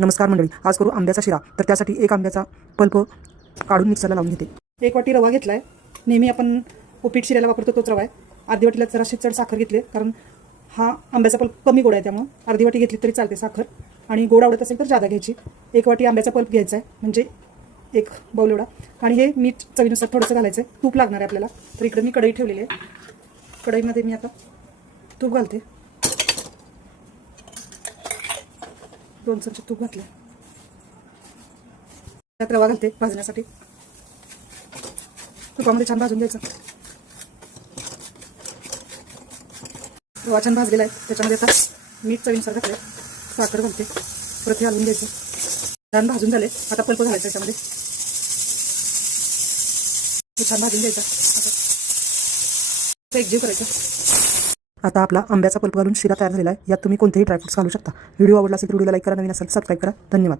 नमस्कार मंडळी, आज करू आंब्याचा शिरा. तर त्यासाठी एक आंब्याचा पल्प काढून मिक्सरला लावून घेते. 1 वाटी रवा घेतला आहे. नेहमी आपण उपीट शिऱ्याला वापरतो तोच रवा आहे. अर्धी वाटीला जराशी चढ साखर घेतली, कारण हा आंब्याचा पल्प कमी गोड आहे, त्यामुळे अर्धी वाटी घेतली तरी चालते साखर. आणि गोड आवडत असेल तर जादा घ्यायची. 1 वाटी आंब्याचा पल्प घ्यायचा आहे, म्हणजे 1 बाउल एवढा. आणि हे मीठ चवीनुसार थोडंसं घालायचं आहे. तूप लागणार आहे आपल्याला. तर इकडे मी कढई ठेवलेली आहे. कढईमध्ये मी आता तूप घालते. 2 चमचे तूप घातले. त्यात रवा घालते भाजण्यासाठी. तुपामध्ये छान भाजून घ्यायचं. रवा छान भाजलेला आहे. त्याच्यामध्ये आता मीठ चवीनुसार घातले. साखर घालते. परत हे हलवून घ्यायचं. छान भाजून झाले. आता पल्प घालायचं त्याच्यामध्ये. हे छान भाजून घ्यायचं. आता एकजीव करायचं. आता आपला आंब्याचा पल्प घालून शिरा तयार झालेला आहे. यात तुम्ही कोणतेही ड्रायफ्रुट्स घालू शकता. व्हिडिओ आवडला असेल तर व्हिडिओला लाईक करा, नवीन असेल सबस्क्राईब करा. धन्यवाद.